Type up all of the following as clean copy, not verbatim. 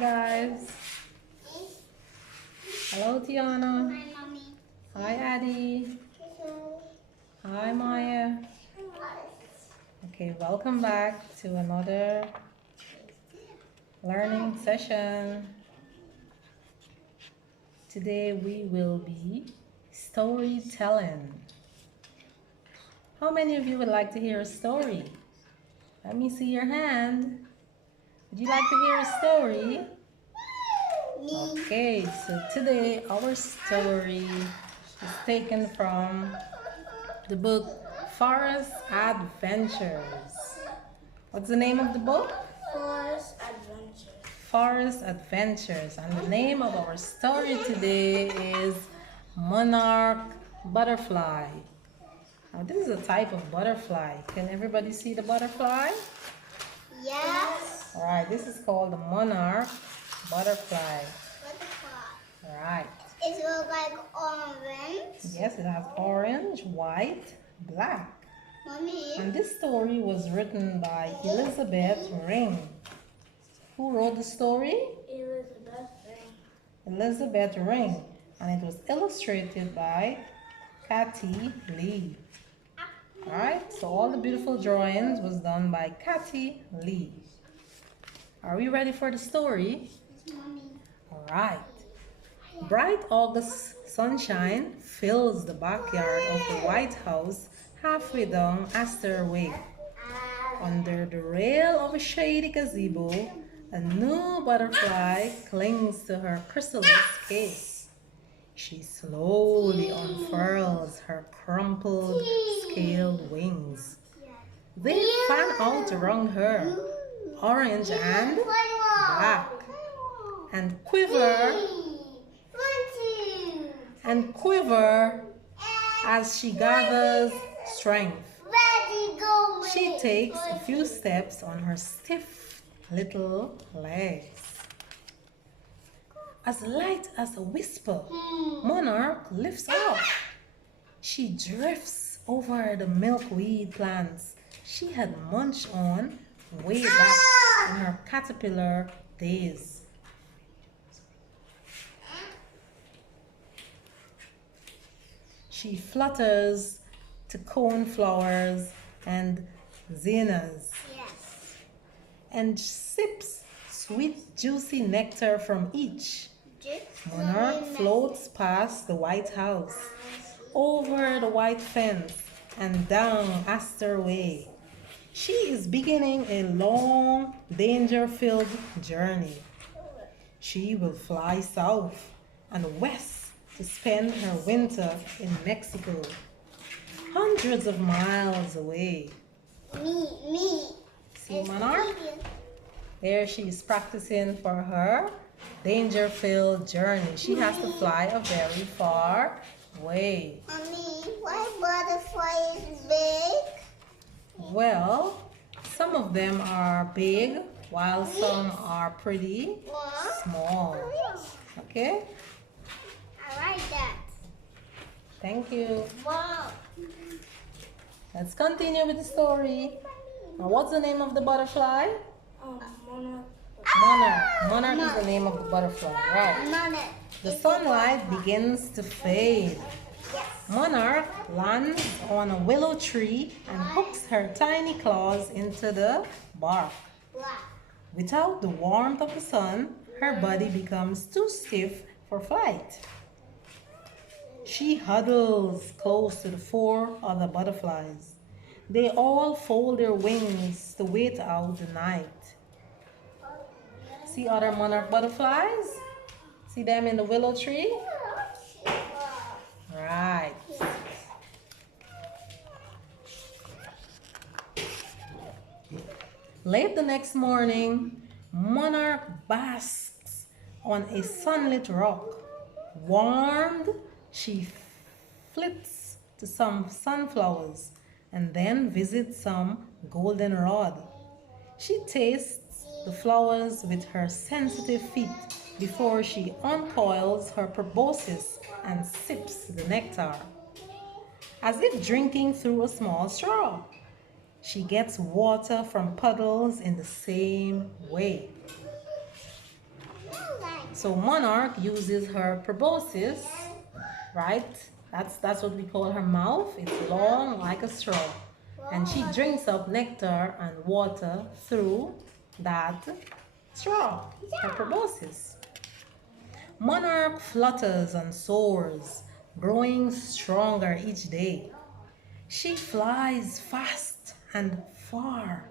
guys. Hello Tiana. Hi, Mommy. Hi Addie. Hi Maya. Okay, welcome back to another learning session. Today we will be storytelling. How many of you would like to hear a story? Let me see your hand. Would you like to hear a story? Okay, so today our story is taken from the book Forest Adventures. What's the name of the book? Forest Adventures. Forest Adventures. And the name of our story today is Monarch Butterfly. Now this is a type of butterfly. Can everybody see the butterfly? Yes. Alright, this is called the Monarch Butterfly. Butterfly. Alright. It looks like orange. Yes, it has orange, white, black. Mommy. And this story was written by Elizabeth Ring. Who wrote the story? Elizabeth Ring. Elizabeth Ring. And it was illustrated by Kathy Lee. Alright, so all the beautiful drawings was done by Kathy Lee. Are we ready for the story? Yes, Mommy. Alright. Bright August sunshine fills the backyard of the White House halfway down Astor Way. Under the rail of a shady gazebo, a new butterfly clings to her chrysalis case. She slowly unfurls her crumpled, scaled wings. They fan out around her, orange and black, and quiver as she gathers strength. She takes a few steps on her stiff little legs. As light as a whisper, Monarch lifts off. She drifts over the milkweed plants she had munched on way back in her caterpillar days. She flutters to coneflowers and zinnias and sips sweet, juicy nectar from each. Monarch floats past the White House, over the white fence, and down Astor Way. She is beginning a long, danger-filled journey. She will fly south and west to spend her winter in Mexico, hundreds of miles away. See Monarch? There she is practicing for her danger-filled journey. She has to fly a very far way. Mommy, why butterfly is big? Well, some of them are big while some are pretty small. Okay? I like that. Thank you. Wow. Let's continue with the story. Now, what's the name of the butterfly? Monarch. Monarch. Monarch is the name of the butterfly, right? Monarch. The sunlight begins to fade. Monarch lands on a willow tree and hooks her tiny claws into the bark. Without the warmth of the sun, her body becomes too stiff for flight. She huddles close to the 4 other butterflies. They all fold their wings to wait out the night. See other monarch butterflies? See them in the willow tree? Right. Late the next morning, Monarch basks on a sunlit rock. Warmed, she flits to some sunflowers and then visits some goldenrod. She tastes the flowers with her sensitive feet before she uncoils her proboscis and sips the nectar, as if drinking through a small straw. She gets water from puddles in the same way. So Monarch uses her proboscis, right? That's what we call her mouth. It's long like a straw. And she drinks up nectar and water through that straw, her proboscis. Monarch flutters and soars, growing stronger each day. She flies fast and far.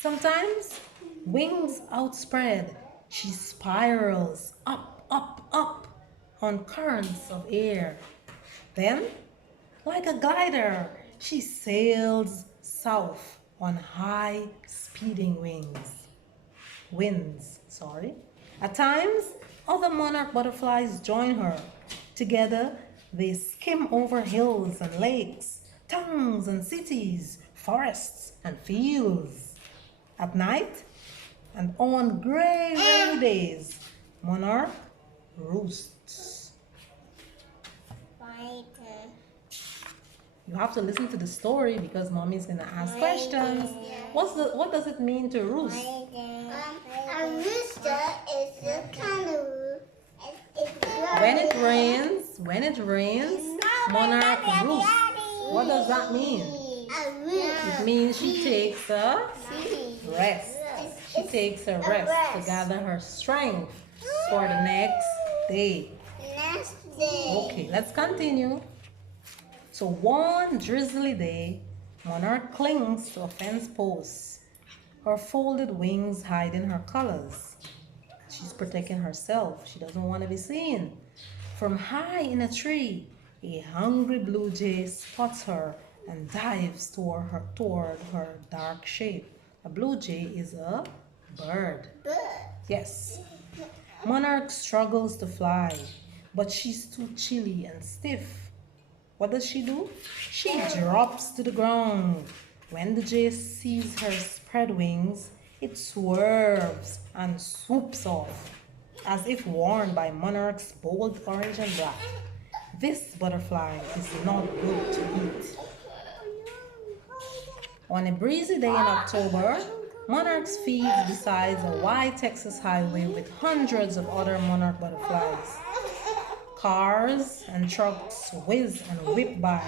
Sometimes, wings outspread, she spirals up, up, up on currents of air. Then, like a glider, she sails south on high speeding winds. At times, other monarch butterflies join her. Together, they skim over hills and lakes, towns and cities, forests and fields. At night, and on gray, rainy days, monarch roosts. You have to listen to the story because mommy's gonna ask questions. What does it mean to roost? A rooster is a kind of When it rains, monarch roosts. What does that mean? a roost. It means she takes a rest. She takes a rest to gather her strength for the next day. Next day. Okay, let's continue. So one drizzly day, Monarch clings to a fence post, her folded wings hiding her colors. She's protecting herself. She doesn't want to be seen. From high in a tree, a hungry blue jay spots her and dives toward her dark shape. A blue jay is a bird. Yes. Monarch struggles to fly, but she's too chilly and stiff. What does she do? She drops to the ground. When the jay sees her spread wings, it swerves and swoops off, as if warned by Monarch's bold orange and black. This butterfly is not good to eat. On a breezy day in October, Monarch feeds beside a wide Texas highway with hundreds of other monarch butterflies. Cars and trucks whiz and whip by.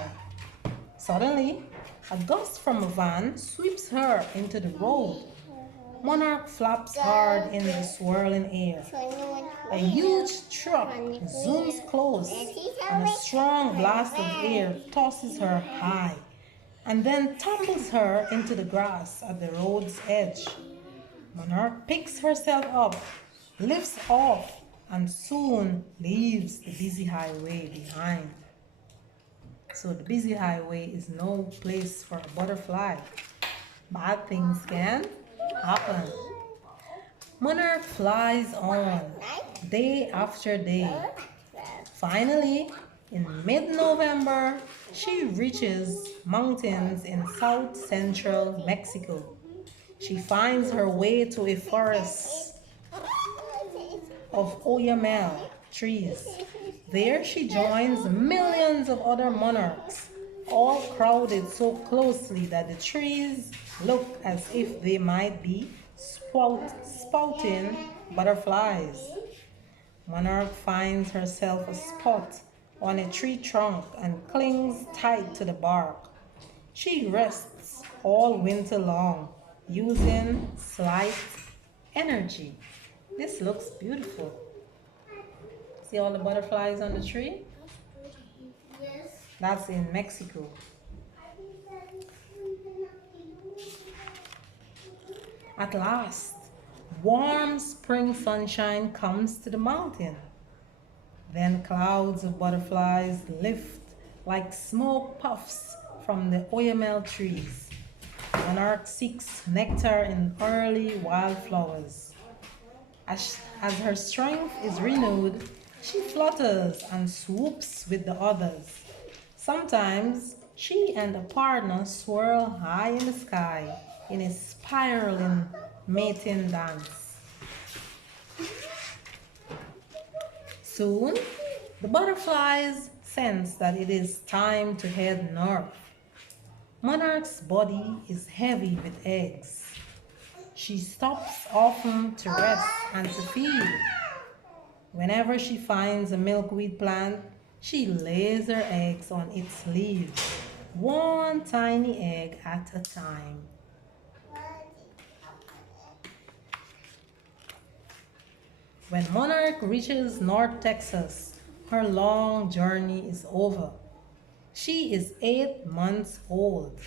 Suddenly, a gust from a van sweeps her into the road. Monarch flaps hard in the swirling air. A huge truck zooms close, and a strong blast of air tosses her high, and then tumbles her into the grass at the road's edge. Monarch picks herself up, lifts off, and soon leaves the busy highway behind. So the busy highway is no place for a butterfly. Bad things can happen. Monarch flies on, day after day. Finally, in mid-November, she reaches mountains in south-central Mexico. She finds her way to a forest of oyamel trees. There she joins millions of other monarchs, all crowded so closely that the trees look as if they might be spouting butterflies. Monarch finds herself a spot on a tree trunk and clings tight to the bark. She rests all winter long, using slight energy. This looks beautiful. See all the butterflies on the tree? That's in Mexico. At last, warm spring sunshine comes to the mountain. Then clouds of butterflies lift like smoke puffs from the oyamel trees. Monarch seeks nectar in early wildflowers. As her strength is renewed, she flutters and swoops with the others. Sometimes she and a partner swirl high in the sky in a spiraling mating dance. Soon, the butterflies sense that it is time to head north. Monarch's body is heavy with eggs. She stops often to rest and to feed. Whenever she finds a milkweed plant, she lays her eggs on its leaves, one tiny egg at a time. When Monarch reaches North Texas, her long journey is over. She is 8 months old,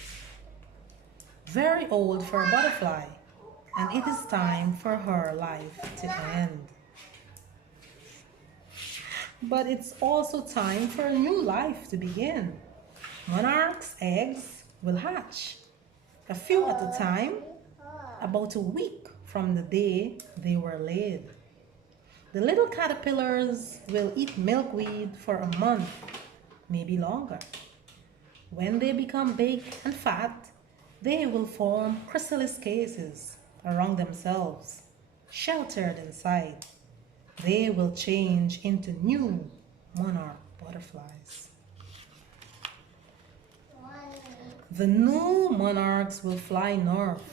very old for a butterfly, and it is time for her life to end. But it's also time for a new life to begin. Monarch's eggs will hatch, a few at a time, about a week from the day they were laid. The little caterpillars will eat milkweed for a month, maybe longer. When they become big and fat, they will form chrysalis cases around themselves, sheltered inside. They will change into new monarch butterflies. The new monarchs will fly north,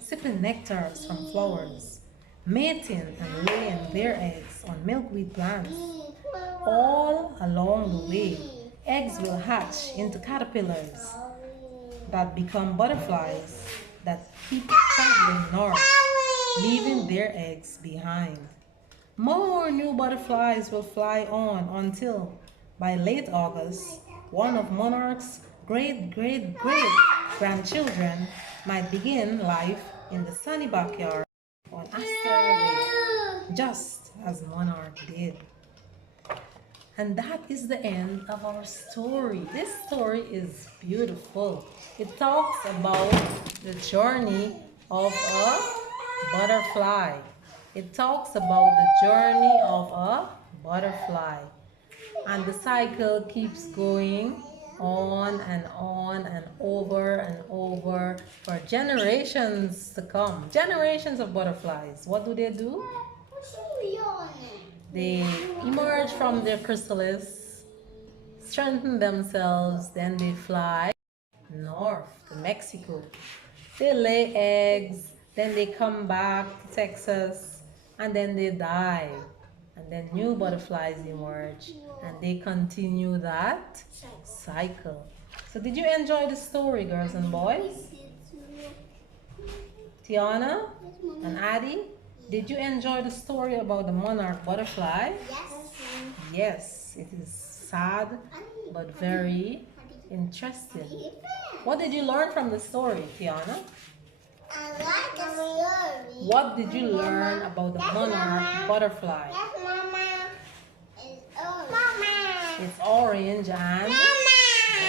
sipping nectars from flowers, mating and laying their eggs on milkweed plants. All along the way, eggs will hatch into caterpillars that become butterflies that keep traveling north, leaving their eggs behind. More new butterflies will fly on until, by late August, one of Monarch's great grandchildren might begin life in the sunny backyard on Astor Way, just as Monarch did. And that is the end of our story. This story is beautiful. It talks about the journey of a butterfly. It talks about the journey of a butterfly. And the cycle keeps going on and on and over for generations to come. Generations of butterflies. What do? They emerge from their chrysalis, strengthen themselves, then they fly north to Mexico. They lay eggs, then they come back to Texas, and then they die. And then new butterflies emerge, and they continue that cycle. So did you enjoy the story, girls and boys? Tiana and Addie, did you enjoy the story about the monarch butterfly? Yes, it is sad but very interesting. What did you learn from the story, Tiana? I like the story. What did you learn about the monarch butterfly? Yes, Mama. It's orange and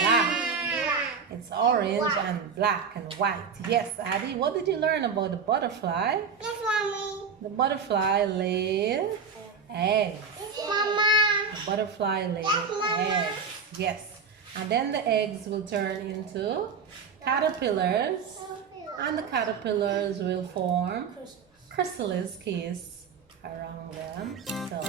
black. It's orange and black and white. Yes, Addie, what did you learn about the butterfly? Yes, Mommy. The butterfly lays eggs. Yes, Mama. The butterfly lays eggs. Yes. And then the eggs will turn into caterpillars, and the caterpillars will form chrysalis case around them. So